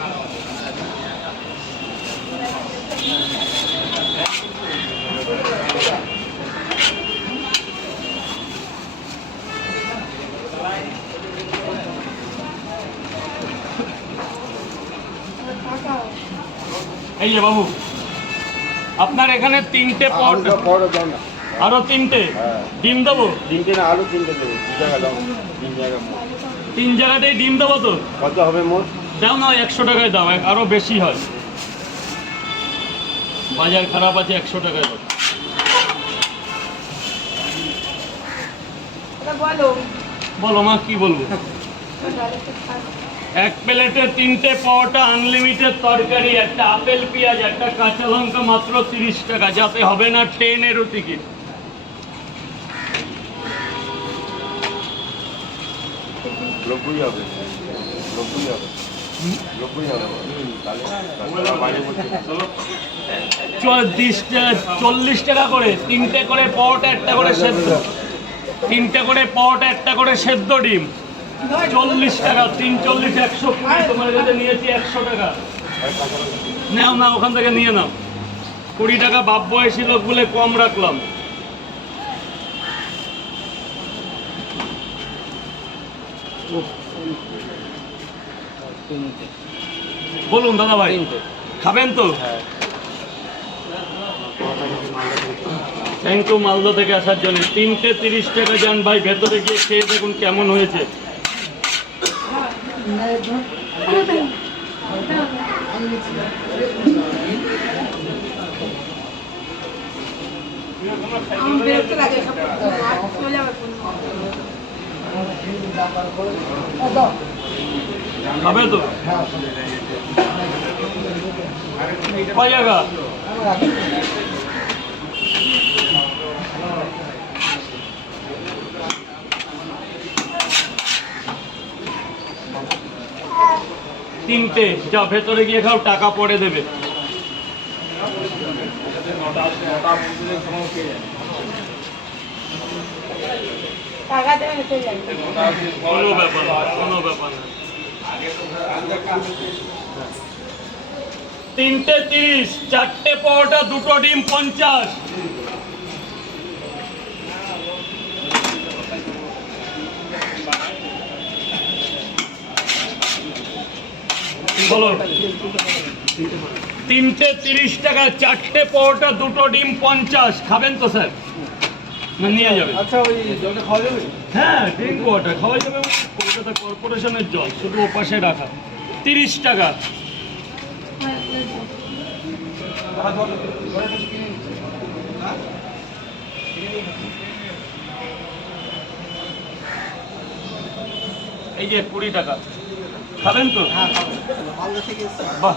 এই যে বাবু, আপনার এখানে 3টে পরোটা, আরো 3টে ডিম দেবো। 3টে না, আরো 3টে দেবো। 3 জায়গাতেই ডিম দেবো তো? কত হবে মোট? দাও না, 100 টাকায় দাও, আরো বেশি হয়, বাজার খারাপ আছে, 100 টাকায় দাও। বলো মা, কি বলবো? এক প্লেটে 3টে পরোটা, আনলিমিটেড তরকারি, একটা আপেল পেঁয়াজ, একটা কাঁচা লঙ্কা, মাত্র 30 টাকা। যাতে হবে না ট্রেনেরও টিকিট। চল্লিশ 40 টাকা করে 3টে করে পরোটা, একটা করে সেদ্ধ, 3টে করে পরোটা, একটা করে সেদ্ধ ডিম, 40 টাকা। 3 40 120। তোমার কাছে নিয়েছি 100 টাকা। নাও না, ওখান থেকে নিয়ে নাও। 20 টাকা বাপ বয়সী লোক বলে কম রাখলাম। বলুন দাদা ভাই, খাবেন তো? থ্যাংক ইউ মালদা থেকে আসার জন্য। 3টে 30 টাকা। যান ভাই, ভেতরে গিয়ে খেয়ে দেখুন কেমন হয়েছে। খাবে তো? কয় জায়গা? তিনটে। যা ভেতরে গিয়ে খাও, টাকা পরে দেবে। কোনো ব্যাপার না, কোনো ব্যাপার না। 3টে 30, 4টে পরোটা, 2টো ডিম 50। বলো। 3টে 30 টাকা, 4টে পরোটা, 2টো ডিম 50। খাবেন তো স্যার? না নিয়ে যাবে? আচ্ছা, ওই জলটা খাওয়া যাবে? হ্যাঁ, ড্রিঙ্ক ওয়াটার খাওয়া যাবে। কলকাতা কর্পোরেশনের জল, শুধু ওপাশে রাখা। 30 টাকা। এই যে 20 টাকা। খাবেন তো? বাহ।